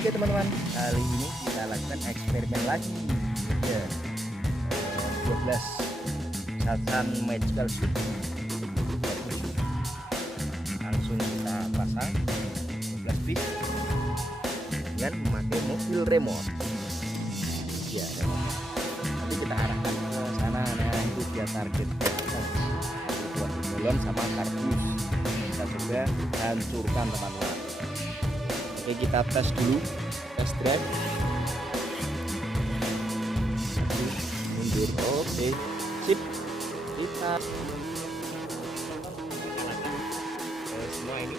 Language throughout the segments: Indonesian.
Oke teman-teman, kali ini kita lakukan eksperimen lagi ya. 12 Salsan Magical Shoot. Langsung kita pasang 12 piece dengan memakai mobil remote ya, remote. Nanti kita arahkan ke sana. Nah, itu dia targetnya, buat melon sama kardus kita juga hancurkan teman-teman. Oke, kita tes dulu, test drive. Mundur, oke, sip. Kita semua ini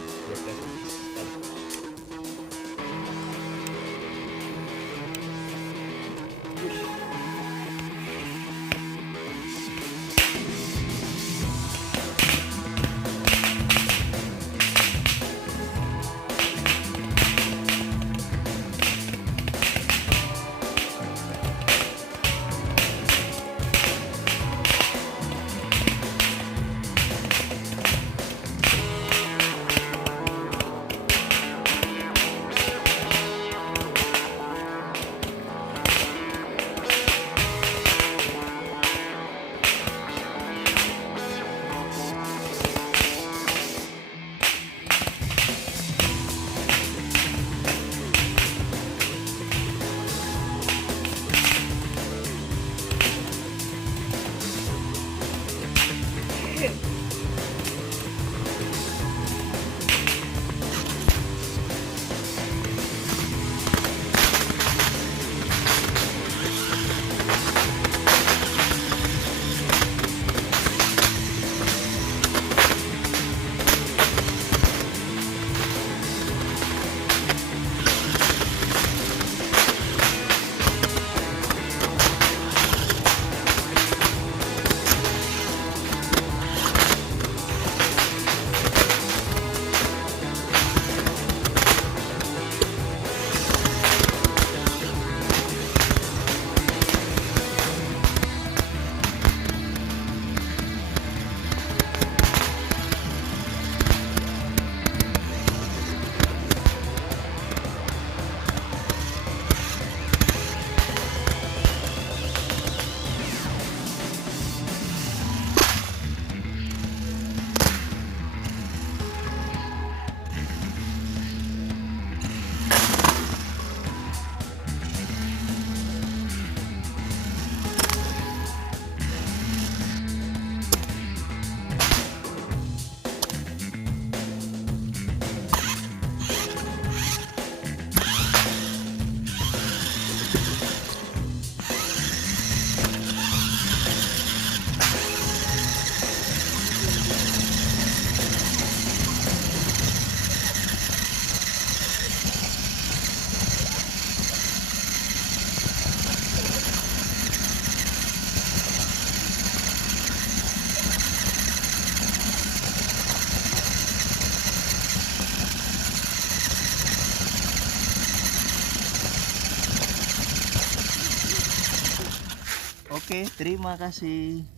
oke, terima kasih.